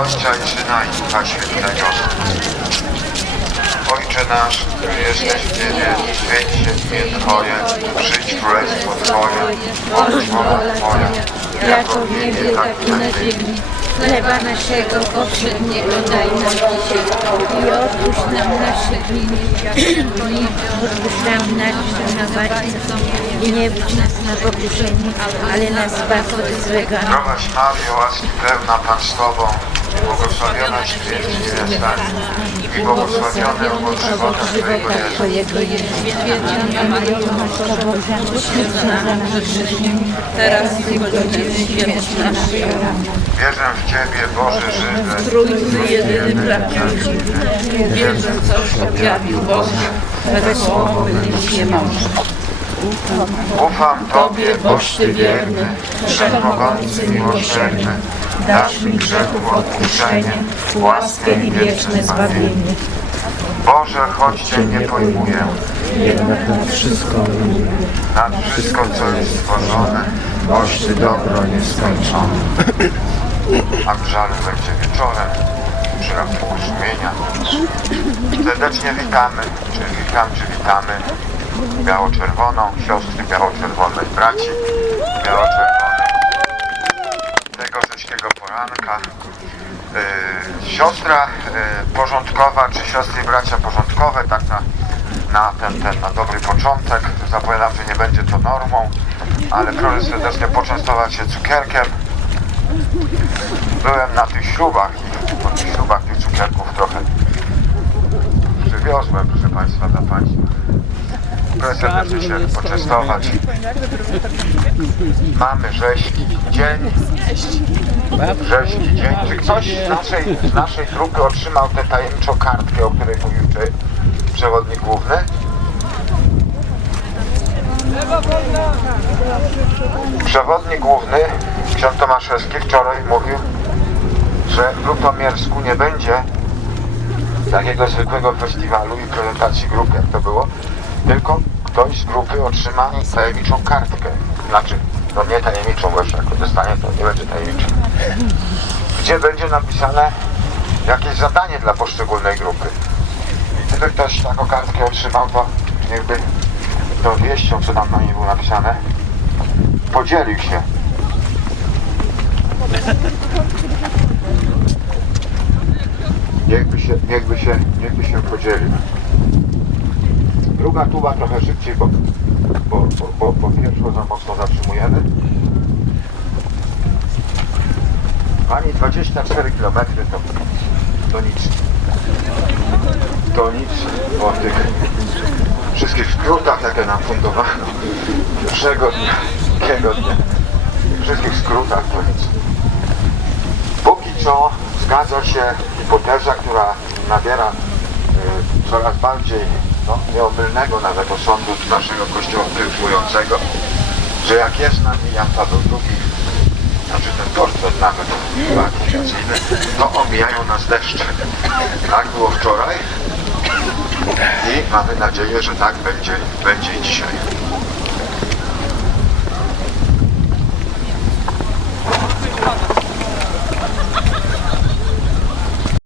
Ojca i Syna i Ducha Świętego. Ojcze nasz, który jesteś w niebie, święć się imię Twoje, przyjdź królestwo Twoje, bądź wola Twoja, jako w niebie, tak i na ziemi. Chleba naszego powszedniego daj nam dzisiaj i odpuść nam nasze winy, i odpuszczamy nasze winowajcom i nie wódź nas na pokuszenie, ale nas zbaw od złego. Zdrowaś Mario, łaski pełna Pan z Tobą, błogosławionaś Ty między niewiastami i błogosławiony owoc żywota Twojego Jezus. Twojego Święta Maryjo, Matko Boża, módl się za nami grzesznymi, teraz i w godzinie śmierci naszej. Wierzę w Ciebie, Boże żywy, Trójcy jedyny prawdziwy, wierzę, coś objawił Boże, swe słowo mylić nie może. Ufam Tobie, Ty wierny, wszechmogący miłosierny, dasz mi grzechów odpuszczenie, łaskę i wieczne zbawienie. Boże, choć Cię nie pojmuję, jednak nad wszystko nad wszystko, co jest stworzone, boś Ty dobro nieskończone. A żalu będzie wieczorem, przy ratunku sumienia. Serdecznie witamy, czy witam, czy witamy biało-czerwoną, siostry biało-czerwonej braci, biało-czerwonej tego wrześniego poranka. Yy, siostra yy, porządkowa, czy siostry bracia porządkowe, tak na, na ten, ten, na dobry początek. Zapowiadam, że nie będzie to normą, ale proszę serdecznie poczęstować się cukierkiem. Byłem na tych ślubach i po tych ślubach tych cukierków trochę przywiozłem, proszę Państwa, dla Państwa. Proszę serdecznie się poczęstować. Mamy rzeźki dzień. Rzeźki dzień. Czy ktoś z naszej, z naszej grupy otrzymał tę tajemniczą kartkę, o której mówił czy przewodnik główny? Przewodnik główny, ksiądz Tomaszewski, wczoraj mówił, że w Lutomiersku nie będzie takiego zwykłego festiwalu i prezentacji grup, jak to było, tylko ktoś z grupy otrzyma tajemniczą kartkę. Znaczy, no nie tajemniczą, bo jeszcze jak to dostanie, to nie będzie tajemnicze. Gdzie będzie napisane jakieś zadanie dla poszczególnej grupy. Gdyby ktoś taką kartkę otrzymał, to niechby tą wieścią, co tam na niej było napisane, podzielił się. Niechby się, niechby się, niechby się podzielił. Druga tuba trochę szybciej, bo, bo, bo, bo, bo pierwszą za mocno zatrzymujemy. Pani 24 km to, to nic. To nic po tych wszystkich skrótach, jakie nam fundowano pierwszego dnia, drugiego dnia. Wszystkich skrótach to nic. Póki co zgadza się hipoteza, która nabiera y, coraz bardziej no, nieomylnego nawet osądu naszego kościoła triumfującego, że jak jest nami Jan Paweł II, znaczy ten portret nawet beatyfikacyjny, to omijają nas deszcze. Tak było wczoraj i mamy nadzieję, że tak będzie, będzie dzisiaj.